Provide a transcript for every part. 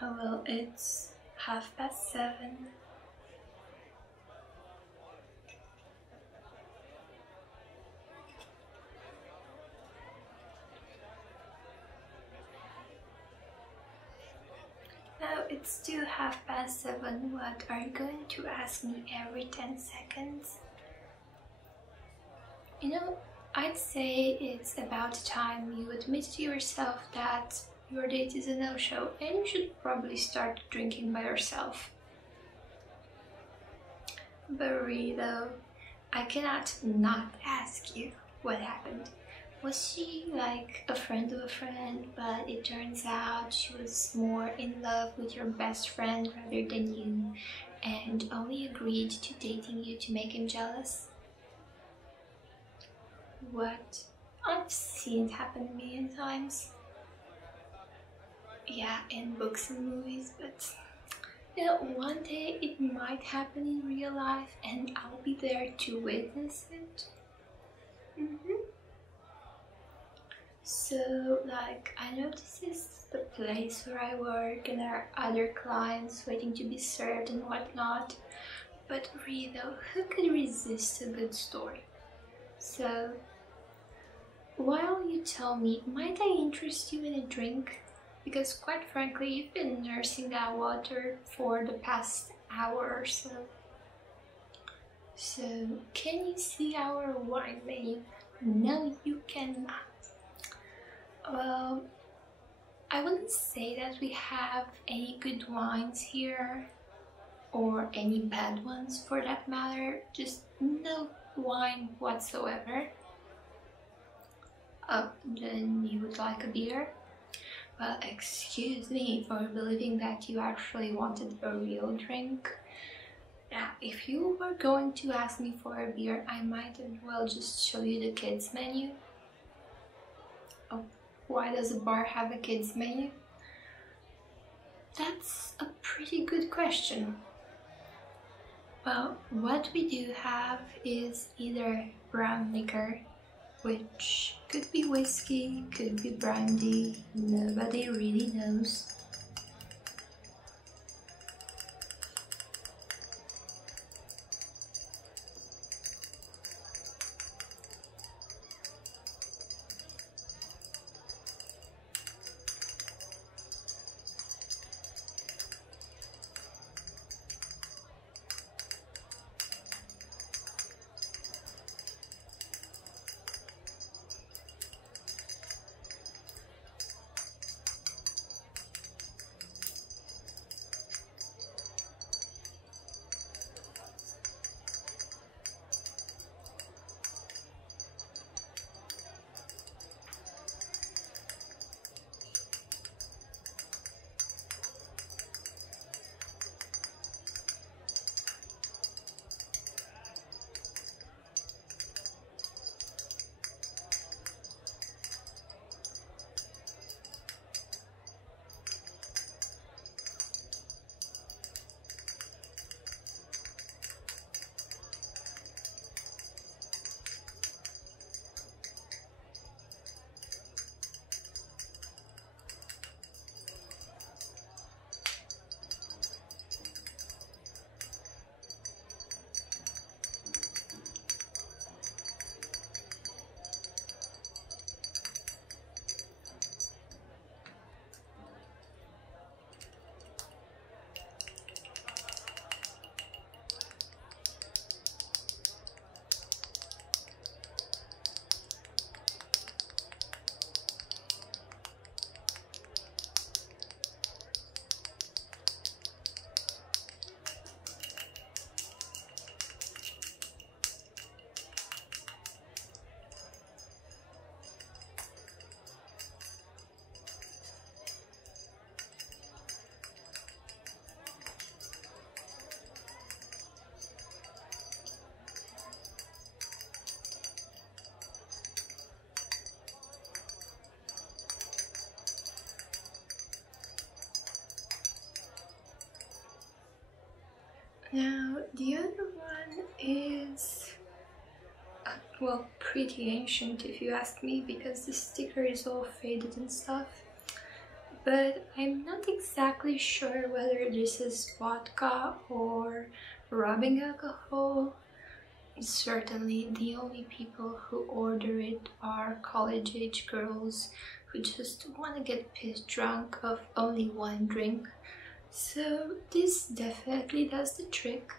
Oh well, it's 7:30. Now it's still 7:30. What are you going to ask me every 10 seconds? You know, I'd say it's about time you admit to yourself that your date is a no-show and you should probably start drinking by yourself. But really though, I cannot not ask you what happened. Was she like a friend of a friend, but it turns out she was more in love with your best friend rather than you and only agreed to dating you to make him jealous? What? I've seen it happen a million times. Yeah, in books and movies, but you know, one day it might happen in real life and I'll be there to witness it. So, like, I know this is the place where I work and there are other clients waiting to be served and whatnot, but really though, who could resist a good story? So, while you tell me, might I interest you in a drink? Because quite frankly, you've been nursing that water for the past hour or so. So, can you see our wine menu? No, you cannot. Well, I wouldn't say that we have any good wines here, or any bad ones for that matter, just no wine whatsoever. Oh, then you would like a beer? Well, excuse me for believing that you actually wanted a real drink. Now, if you were going to ask me for a beer, I might as well just show you the kids menu. Oh, why does a bar have a kids menu? That's a pretty good question. Well, what we do have is either brown liquor, which could be whiskey, could be brandy, nobody really knows. Now, the other one is, well, pretty ancient if you ask me, because the sticker is all faded and stuff. but I'm not exactly sure whether this is vodka or rubbing alcohol. Certainly, the only people who order it are college-age girls who just want to get pissed drunk of only one drink. So this definitely does the trick.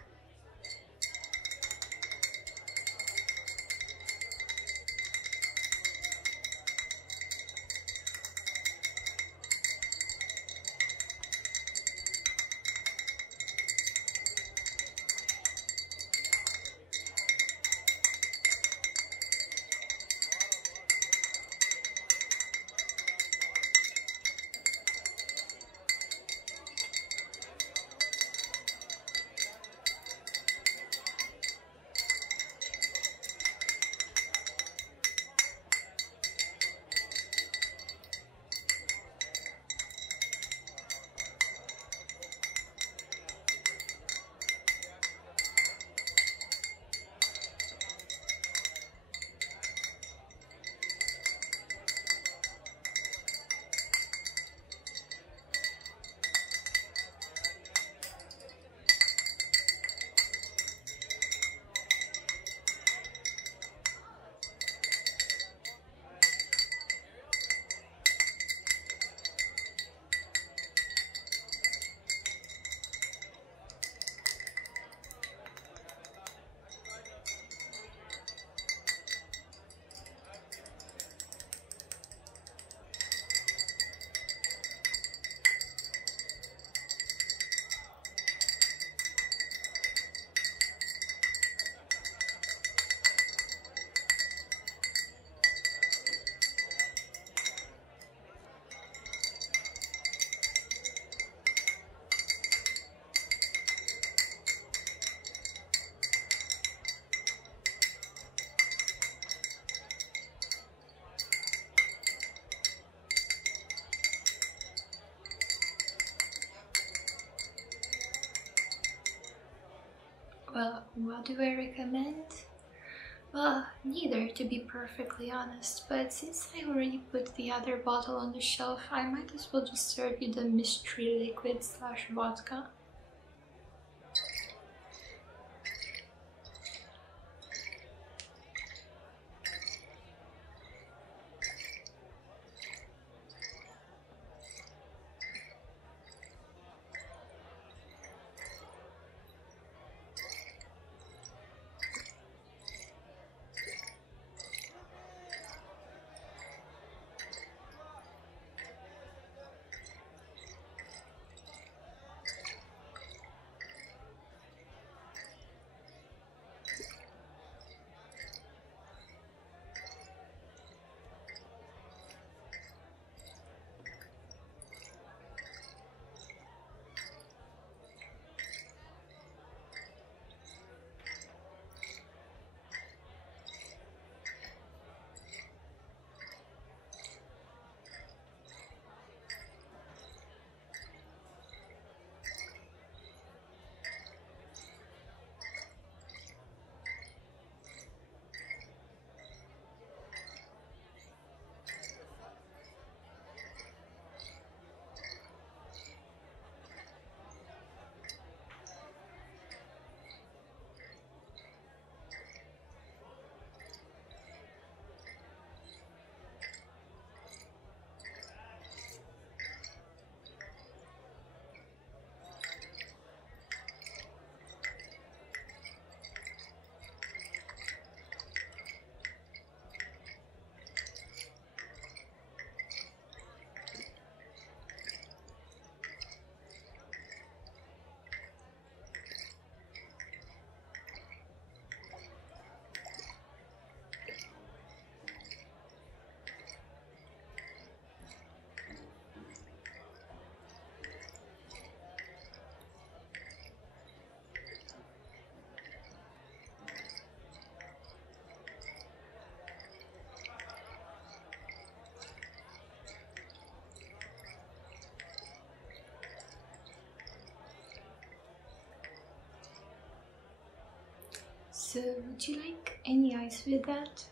Well, what do I recommend? Well, neither, to be perfectly honest, but since I already put the other bottle on the shelf, I might as well just serve you the mystery liquid slash vodka. So, would you like any ice with that?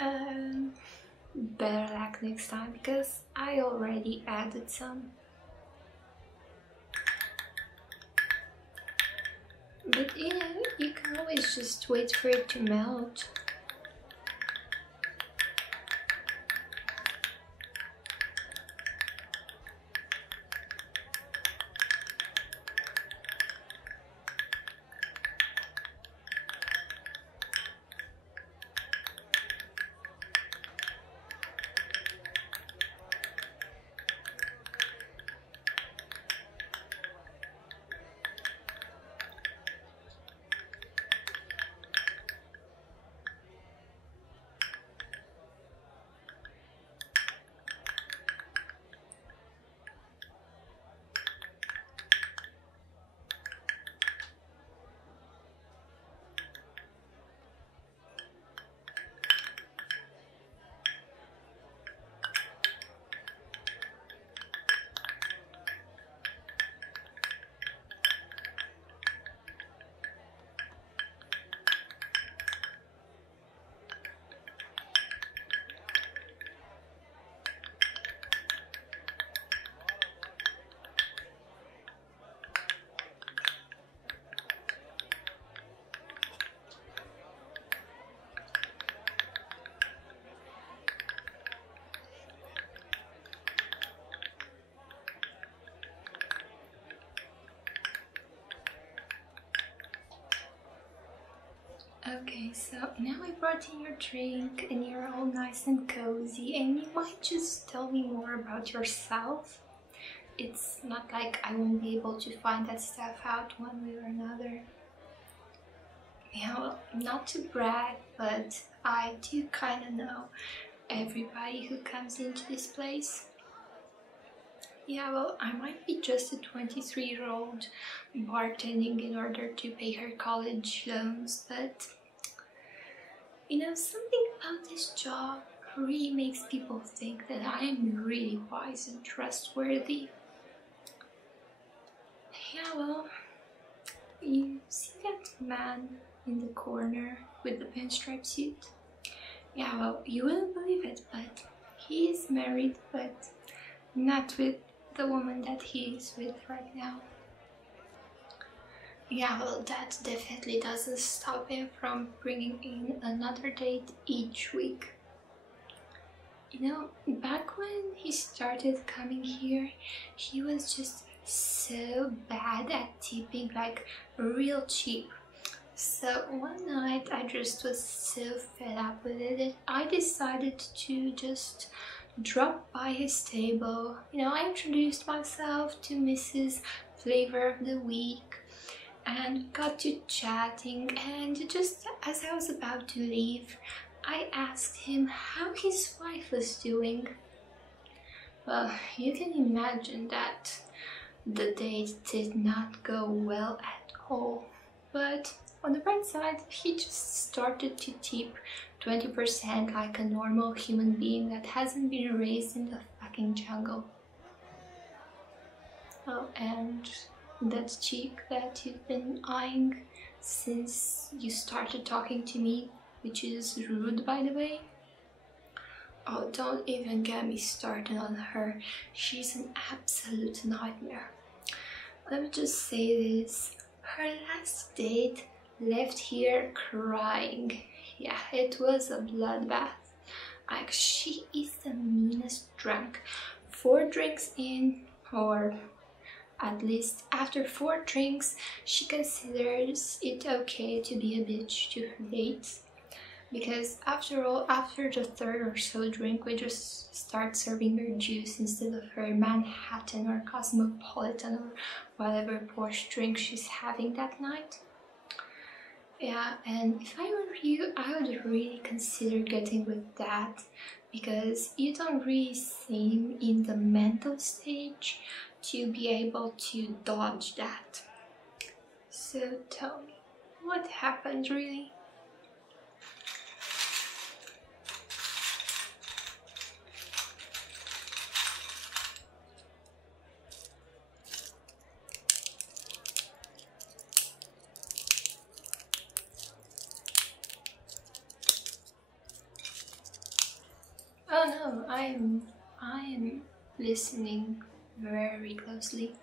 Um, Better luck next time, because I already added some. But you know, you can always just wait for it to melt. Okay, so now I brought in your drink and you're all nice and cozy, and you might just tell me more about yourself. It's not like I won't be able to find that stuff out one way or another. Yeah, well, not to brag, but I do kind of know everybody who comes into this place. Yeah, well, I might be just a 23-year-old bartending in order to pay her college loans, but you know, something about this job really makes people think that I am really wise and trustworthy. Yeah, well, you see that man in the corner with the pinstripe suit? Yeah, well, you wouldn't believe it, but he is married, but not with the woman that he is with right now. Yeah, well, that definitely doesn't stop him from bringing in another date each week. You know, back when he started coming here, he was just so bad at tipping, like real cheap. So one night I just was so fed up with it that I decided to just drop by his table. You know, I introduced myself to Mrs. Flavor of the Week and got to chatting, and just as I was about to leave, I asked him how his wife was doing. Well, you can imagine that the date did not go well at all. But on the bright side, he just started to tip 20% like a normal human being that hasn't been raised in the fucking jungle. Oh, and that chick that you've been eyeing since you started talking to me, which is rude by the way. Oh, don't even get me started on her. She's an absolute nightmare. Let me just say this. Her last date left here crying. Yeah, it was a bloodbath. Like, she is the meanest drunk. 4 drinks in, or at least after 4 drinks, she considers it okay to be a bitch to her dates. Because after all, after the 3rd or so drink, we just start serving her juice instead of her Manhattan or Cosmopolitan or whatever Porsche drink she's having that night. Yeah, and if I were you, I would really consider getting with that, because you don't really seem in the mental stage to be able to dodge that. So tell me, what happened really? Oh no, I am listening very closely.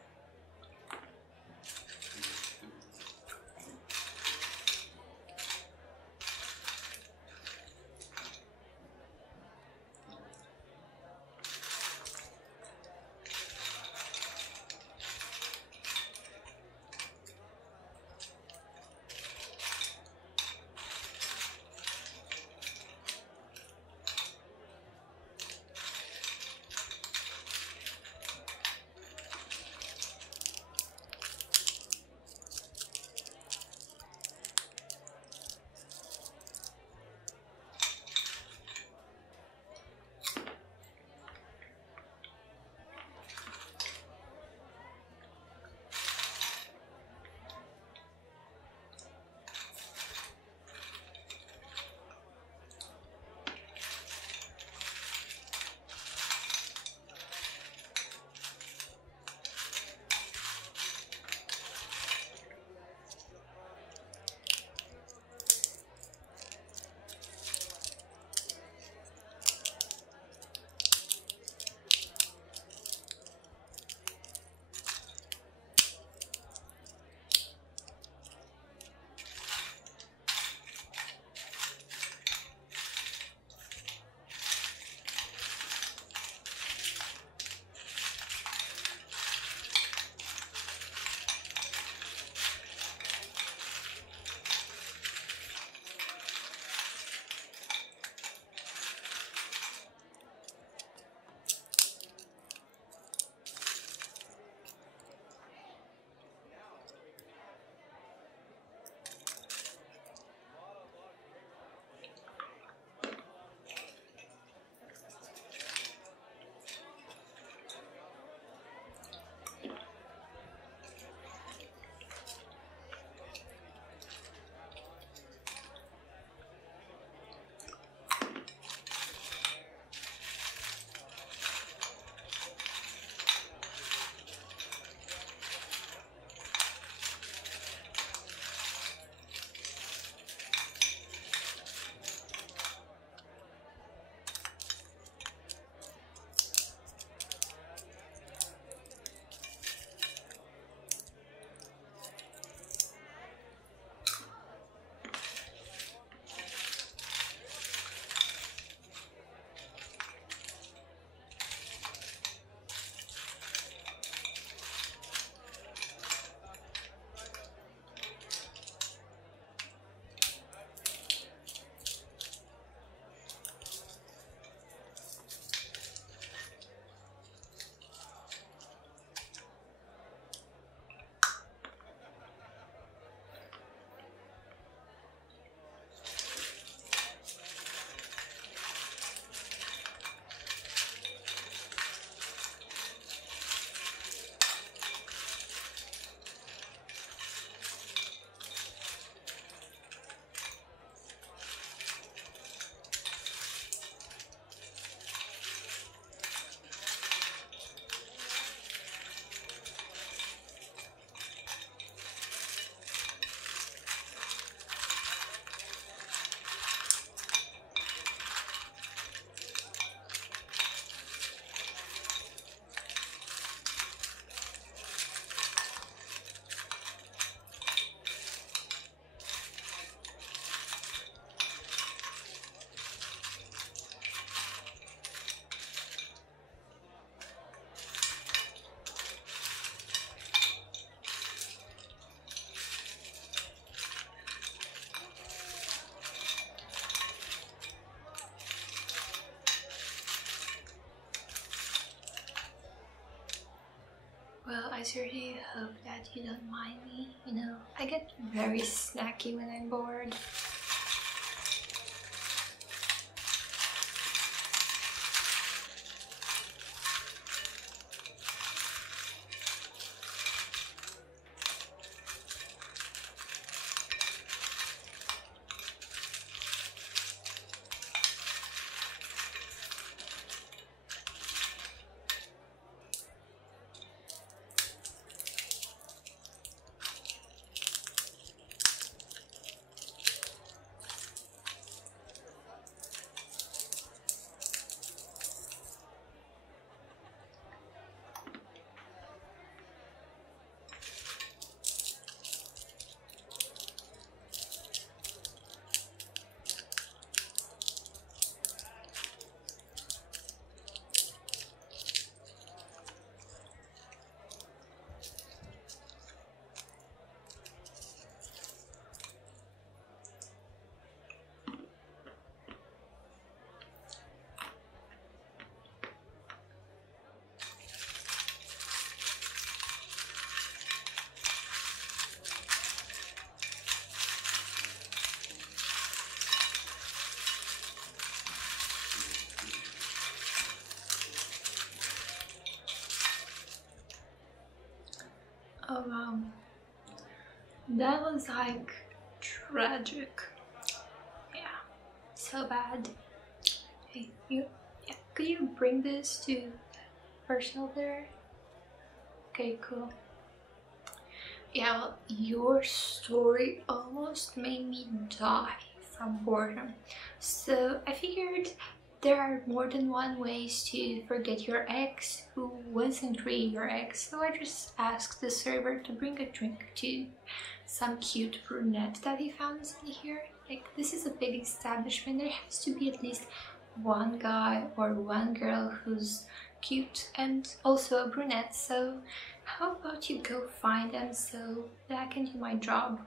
Well, I certainly hope that you don't mind me. I get very snacky when I'm bored. That was like tragic. Yeah, so bad. Hey, yeah, could you bring this to the person over there? Okay, cool. Yeah, well, your story almost made me die from boredom. So I figured there are more than one ways to forget your ex who wasn't really your ex. So I just asked the server to bring a drink to some cute brunette that he found in here. Like, this is a big establishment. There has to be at least one guy or one girl who's cute and also a brunette. So how about you go find them so that I can do my job?